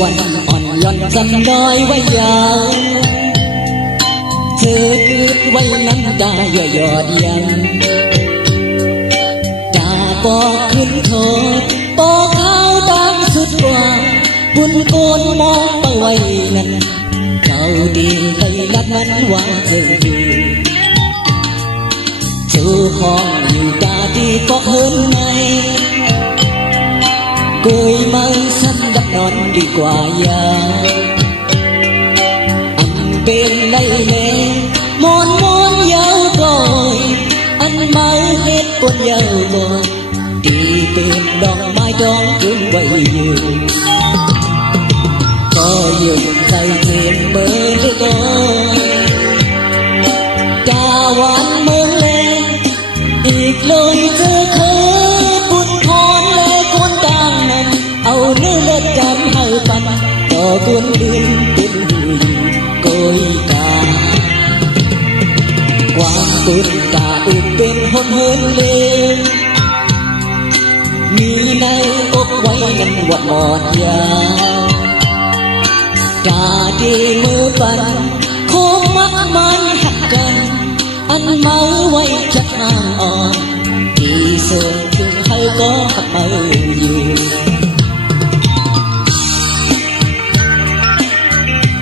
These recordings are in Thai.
วันอ่อนย่อนจำน้อยไว้ยาวเธอเกิดไว้นั้นได้ยอดยังดาบอกขึ้นโทษบอกเขาดังสุดกว่าบุญโกนมองไปไว้นั้นเขาดีเคยนัดมันว่าเธออยู่เจ้าห้องอยู่ตาดีก็เฮินในกุยมันสั้นดักนอนดีกว่ายาอันเป็นได้เลยมอนยาวก่อยอันมาเฮ็ดปนยาวก่อยดีเป็นดอกไม้ดองขึ้นไว้ยืนก็ยืนใจเย็นเมื่อเล็กดาวันเมื่อแลอีกเลยเธอเคยบุญพรและคนต่างนั้นเอาเนื้อเลือดจำให้ปันต่อคนอื่นเป็นหูโกยกากวางตุนกาอึดเป็นหนเหินเลวมีในอกไว้นั้นวัดหมดยากาดีมือปันโคมักมันหักกันอันเมาไว้ชักห่างอ่อนดีเสื่อมถึงให้ก็หักเมาอยู่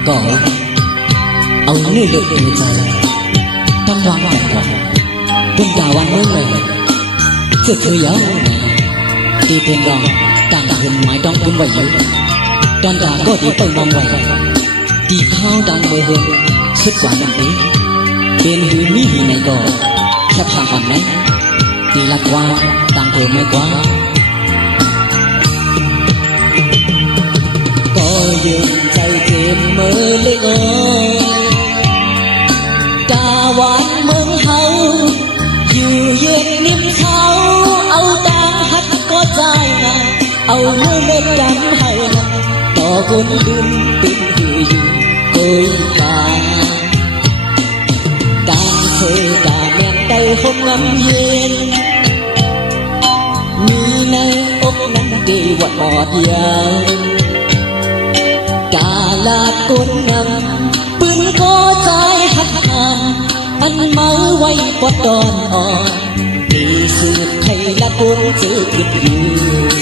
ก็เอาเนื้อเลือดในใจต้องวางแผนก่อนบนดาวันเมื่อไรเสื่อเธอเยอะดีเป็นรองต่างหุ่นไม้ต้องคุ้นไว้อยู่ดอนดาก็ดีไปมองไว้ดีเข้าดังเบอร์เฮงสุดกว่านั้นดีเป็นหืนมีหีในก่อแค่ผ่านอ่อนไหนดีลักว่าต่างเธอไม่กว่าก็ยืนใจเจ็บเมื่อเล็กกาหวานเมืองเฮาอยู่เย็นนิ่มเขาเอาตาหัดก็ใจนะเอาเนื้อเล็กดำให้นะต่อคนดื่มเป็นหืออยู่โกยกาการเธอกาแม่นได้หกลำเย็นมีในอกนั้นดีวัดหมดยาวกาลาดกุนนำปืนก็ใจหักหามอันเมาไว้ปอดตอนอ่อนดีสืบไทยละกุนจืดผิดอยู่